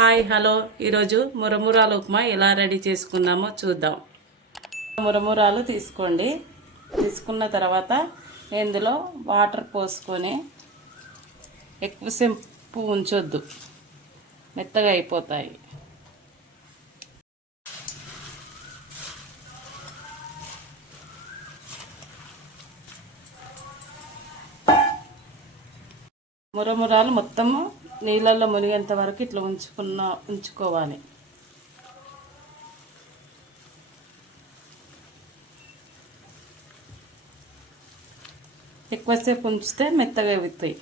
Hi hello ఈరోజు మురమురాలు ఉప్మా ఎలా ready చేసుకుందామో చూద్దాం. మురమురాలు తీసుకోండి. తీసుకున్న తర్వాత ఇందులో వాటర్ పోసుకొని ఎక్కువసేపు ఉంచొద్దు, మెత్తగా అయిపోతాయి. మురమురాలు మొత్తము నీళ్ళల్లో మునిగేంత వరకు ఇట్లా ఉంచుకోవాలి. ఎక్కువసేపు ఉంచితే మెత్తగా అవుతాయి.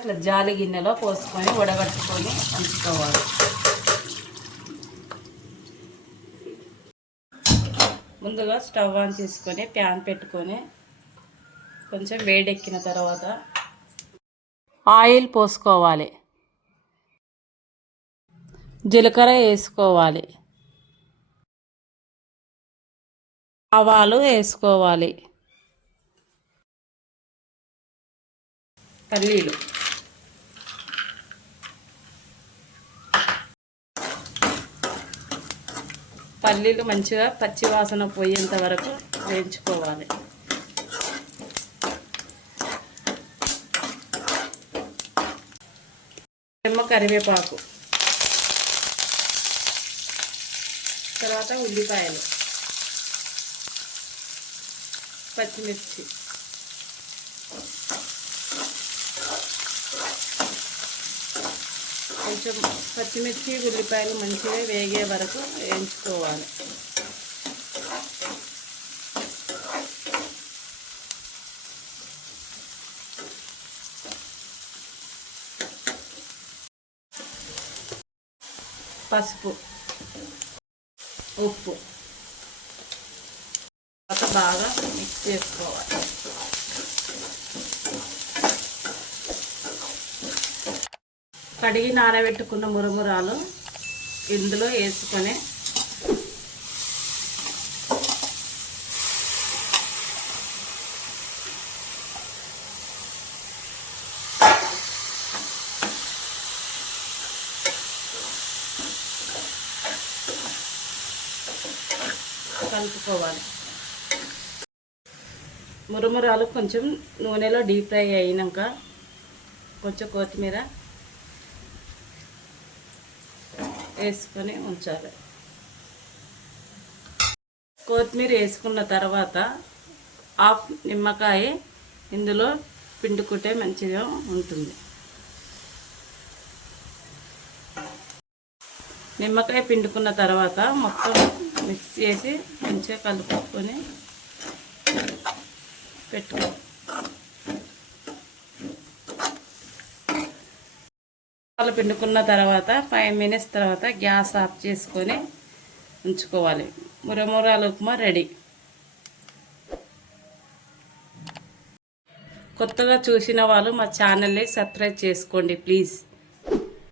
ఇట్లా జాలి గిన్నెలో పోసుకొని వడగట్టుకొని ఉంచుకోవాలి. ముందుగా స్టవ్ ఆన్ చేసుకొని ప్యాన్ పెట్టుకొని కొంచెం వేడెక్కిన తర్వాత ఆయిల్ పోసుకోవాలి, జీలకర్ర వేసుకోవాలి, ఆవాలు వేసుకోవాలి, పల్లీలు, పల్లీలు మంచిగా పచ్చి వాసన పోయేంత వరకు వేయించుకోవాలి. కరివేపాకు, తర్వాత ఉల్లిపాయలు, పచ్చిమిర్చి, కొంచెం పచ్చిమిర్చి ఉల్లిపాయలు మంచిగా వేగే వరకు వేయించుకోవాలి. పసుపు, ఉప్పు బాగా మిక్స్ చేసుకోవాలి. కడిగి నానబెట్టుకున్న మురమురాలు ఇందులో వేసుకొని కలుపుకోవాలి. మురమురాలు కొంచెం నూనెలో డీప్ ఫ్రై అయినాక కొంచెం కొత్తిమీర వేసుకొని ఉంచాలి. కొత్తిమీర వేసుకున్న తర్వాత హాఫ్ నిమ్మకాయ ఇందులో పిండుకుంటే మంచిగా ఉంటుంది. నిమ్మకాయ పిండుకున్న తర్వాత మొత్తం మిక్స్ చేసి మంచిగా కలుపుకొని పెట్టుకోవాలి. పిండుకున్న తర్వాత 5 minutes తర్వాత గ్యాస్ ఆఫ్ చేసుకొని ఉంచుకోవాలి. మురమురాలు ఉప్మా రెడీ. కొత్తగా చూసిన వాళ్ళు మా ఛానల్ని సబ్స్క్రైబ్ చేసుకోండి ప్లీజ్.